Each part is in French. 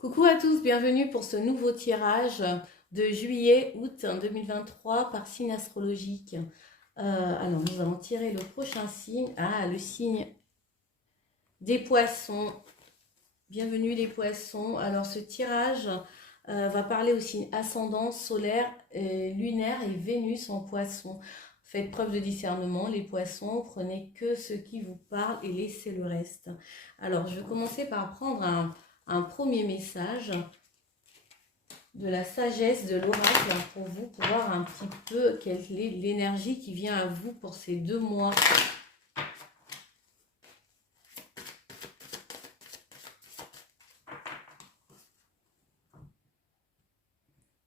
Coucou à tous, bienvenue pour ce nouveau tirage de juillet-août 2023 par signe astrologique. Alors nous allons tirer le prochain signe, le signe des poissons. Bienvenue les poissons. Alors ce tirage va parler au signe ascendant, solaire, lunaire et Vénus en poisson. Faites preuve de discernement, les poissons, prenez que ce qui vous parle et laissez le reste. Alors je vais commencer par prendre un premier message de la sagesse de l'oracle pour vous, pour voir un petit peu quelle est l'énergie qui vient à vous pour ces 2 mois.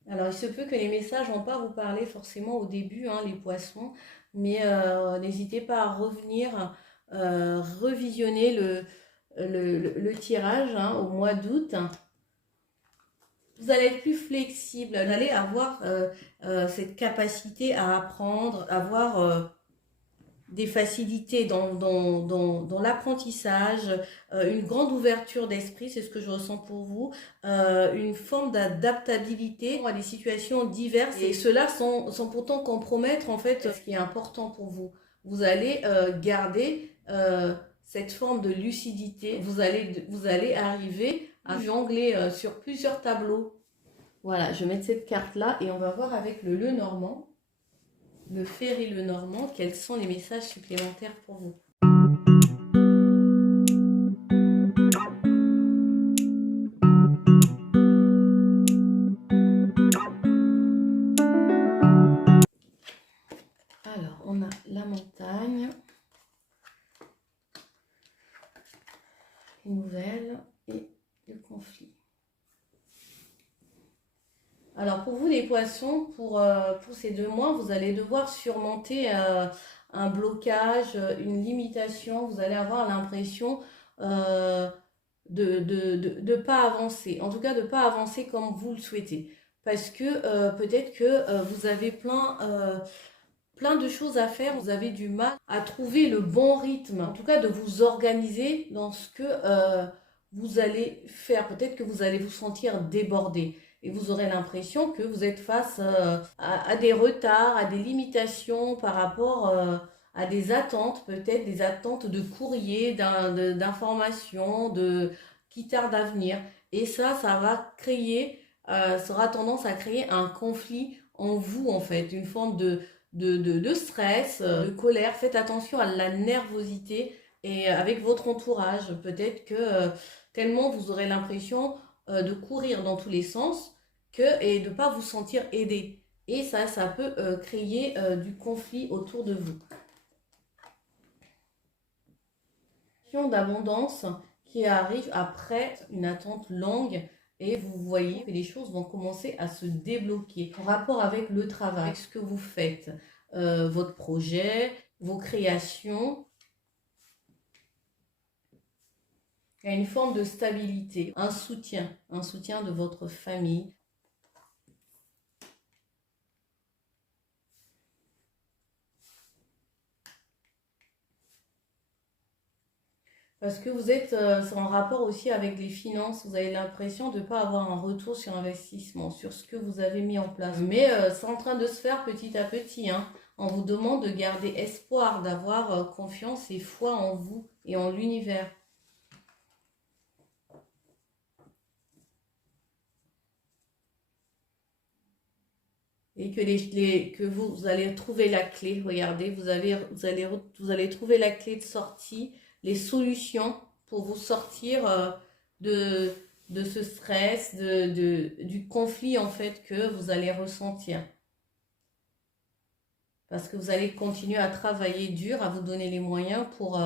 Alors, il se peut que les messages n'ont pas vous parler forcément au début, les poissons, mais n'hésitez pas à revenir, revisionner le tirage au mois d'août. Vous allez être plus flexible, vous allez avoir cette capacité à apprendre, avoir des facilités dans l'apprentissage, une grande ouverture d'esprit, c'est ce que je ressens pour vous, une forme d'adaptabilité à des situations diverses, et cela sans pourtant compromettre en fait ce qui est important pour vous. Vous allez garder cette forme de lucidité, vous allez arriver à jongler sur plusieurs tableaux. Voilà, je vais mettre cette carte là et on va voir avec le Lenormand, le Ferry Lenormand, quels sont les messages supplémentaires pour vous. Alors, on a la montagne, les nouvelles et le conflit. Alors, pour vous les poissons, pour ces 2 mois, vous allez devoir surmonter un blocage, une limitation. Vous allez avoir l'impression de pas avancer. En tout cas, de pas avancer comme vous le souhaitez. Parce que peut-être que vous avez plein de choses à faire, vous avez du mal à trouver le bon rythme, en tout cas de vous organiser dans ce que vous allez faire. Peut-être que vous allez vous sentir débordé et vous aurez l'impression que vous êtes face à des retards, à des limitations par rapport à des attentes, peut-être des attentes de courrier, d'informations, qui tardent à venir. Et ça va créer, ça aura tendance à créer un conflit en vous en fait, une forme de stress, de colère. Faites attention à la nervosité et avec votre entourage. Peut-être que tellement vous aurez l'impression de courir dans tous les sens et de ne pas vous sentir aidé. Et ça peut créer du conflit autour de vous. D'abondance qui arrive après une attente longue. Et vous voyez que les choses vont commencer à se débloquer en rapport avec le travail, avec ce que vous faites, votre projet, vos créations. Il y a une forme de stabilité, un soutien de votre famille. Parce que vous êtes en rapport aussi avec les finances, vous avez l'impression de ne pas avoir un retour sur investissement, sur ce que vous avez mis en place. Mais c'est en train de se faire petit à petit. On vous demande de garder espoir, d'avoir confiance et foi en vous et en l'univers. Et que vous allez trouver la clé. Regardez, vous allez trouver la clé de sortie, les solutions pour vous sortir de ce stress, du conflit en fait que vous allez ressentir. Parce que vous allez continuer à travailler dur, à vous donner les moyens pour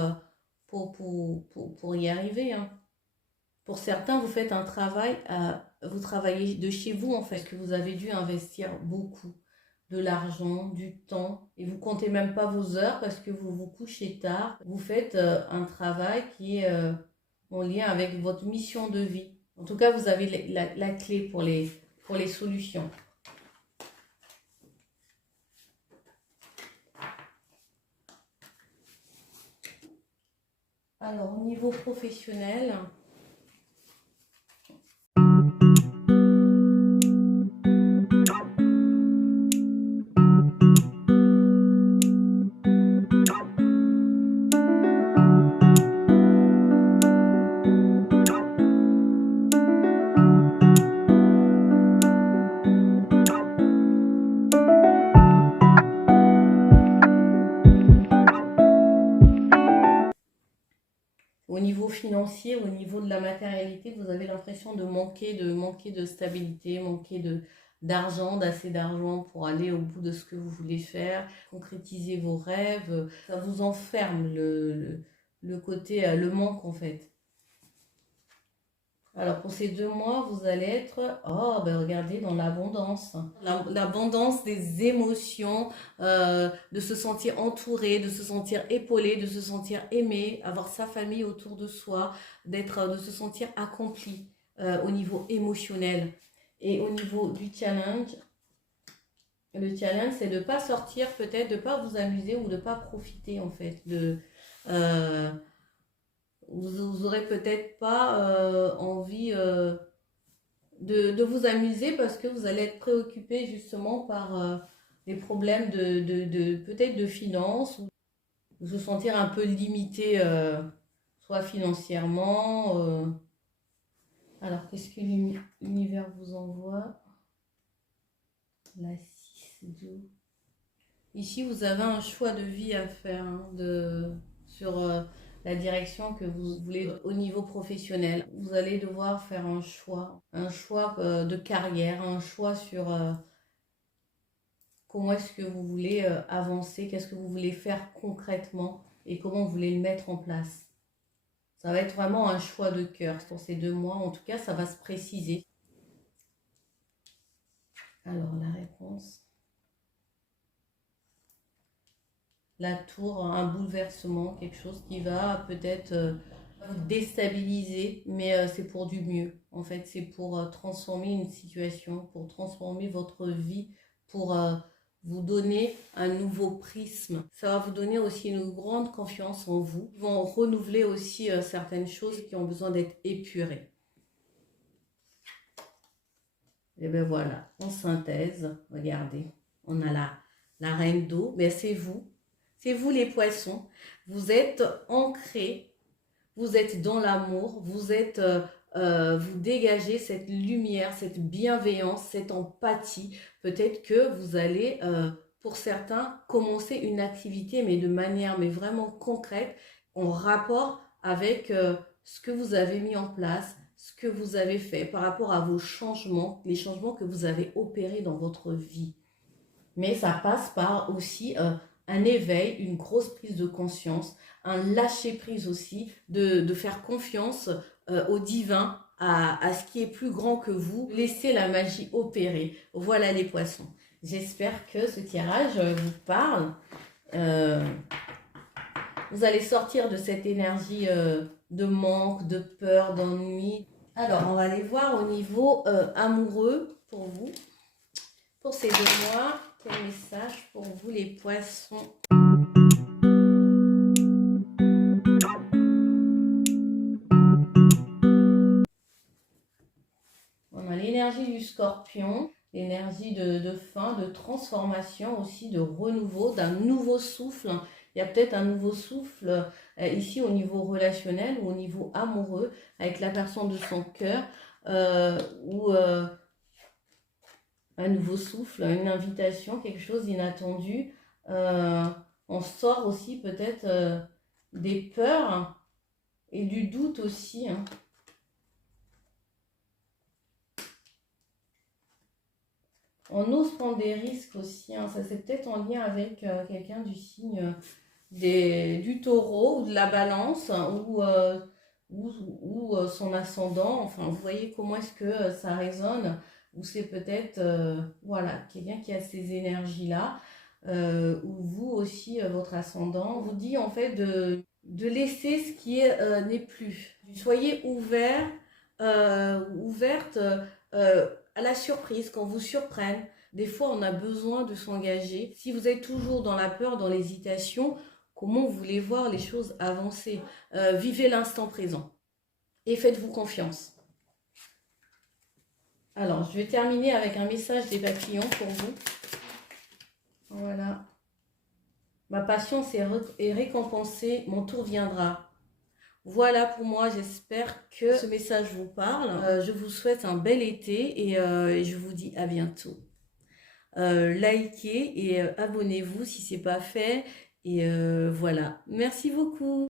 y arriver. Pour certains, vous faites un travail, vous travaillez de chez vous en fait, que vous avez dû investir beaucoup de l'argent, du temps, et vous comptez même pas vos heures parce que vous vous couchez tard. Vous faites un travail qui est en lien avec votre mission de vie. En tout cas, vous avez la clé pour les solutions. Alors, au niveau professionnel, financier, au niveau de la matérialité, vous avez l'impression de manquer de stabilité, d'argent, d'assez d'argent pour aller au bout de ce que vous voulez faire, concrétiser vos rêves. Ça vous enferme le côté, le manque en fait. Alors pour ces 2 mois, vous allez être, oh ben regardez, dans l'abondance. L'abondance des émotions, de se sentir entouré, de se sentir épaulé, de se sentir aimé, avoir sa famille autour de soi, de se sentir accompli au niveau émotionnel. Et au niveau du challenge, le challenge c'est de ne pas sortir peut-être, de ne pas vous amuser ou de ne pas profiter en fait euh, vous aurez peut-être pas envie de vous amuser parce que vous allez être préoccupé justement par les problèmes peut-être de finances ou vous sentir un peu limité soit financièrement. Alors, qu'est-ce que l'univers vous envoie? La 6 d'eau. Ici, vous avez un choix de vie à faire hein, sur la direction que vous voulez au niveau professionnel. Vous allez devoir faire un choix de carrière, un choix sur comment est-ce que vous voulez avancer, qu'est-ce que vous voulez faire concrètement et comment vous voulez le mettre en place. Ça va être vraiment un choix de cœur pour ces 2 mois. En tout cas, ça va se préciser. Alors, la réponse. La tour, un bouleversement, quelque chose qui va peut-être vous déstabiliser, mais c'est pour du mieux. En fait, c'est pour transformer une situation, pour transformer votre vie, pour vous donner un nouveau prisme. Ça va vous donner aussi une grande confiance en vous. Ils vont renouveler aussi certaines choses qui ont besoin d'être épurées. Et bien voilà, en synthèse, regardez, on a la reine d'eau, mais c'est vous. C'est vous les poissons, vous êtes ancrés, vous êtes dans l'amour, vous dégagez cette lumière, cette bienveillance, cette empathie. Peut-être que vous allez, pour certains, commencer une activité, mais de manière vraiment concrète, en rapport avec ce que vous avez mis en place, ce que vous avez fait par rapport à vos changements, les changements que vous avez opérés dans votre vie. Mais ça passe par aussi un éveil, une grosse prise de conscience, un lâcher-prise aussi, de faire confiance au divin, à ce qui est plus grand que vous. Laissez la magie opérer. Voilà les poissons. J'espère que ce tirage vous parle. Vous allez sortir de cette énergie de manque, de peur, d'ennui. Alors, on va aller voir au niveau amoureux pour vous. Pour ces 2 mois, quel message pour vous les poissons? On a l'énergie du scorpion, l'énergie de fin, de transformation aussi, de renouveau, d'un nouveau souffle. Il y a peut-être un nouveau souffle ici au niveau relationnel ou au niveau amoureux avec la personne de son cœur ou un nouveau souffle, une invitation, quelque chose d'inattendu. On sort aussi peut-être des peurs et du doute aussi. Hein. On ose prendre des risques aussi. Hein. Ça, c'est peut-être en lien avec quelqu'un du signe du taureau ou de la balance ou son ascendant. Enfin, vous voyez comment est-ce que ça résonne. Ou c'est peut-être voilà, quelqu'un qui a ces énergies-là. Ou vous aussi, votre ascendant, vous dit en fait de laisser ce qui n'est plus. Soyez ouverte à la surprise, qu'on vous surprenne. Des fois, on a besoin de s'engager. Si vous êtes toujours dans la peur, dans l'hésitation, comment vous voulez voir les choses avancer? Vivez l'instant présent et faites-vous confiance. Alors, je vais terminer avec un message des papillons pour vous. Voilà. Ma patience est récompensée, mon tour viendra. Voilà pour moi, j'espère que ce message vous parle. Je vous souhaite un bel été et je vous dis à bientôt. Likez et abonnez-vous si ce n'est pas fait. Et voilà, merci beaucoup.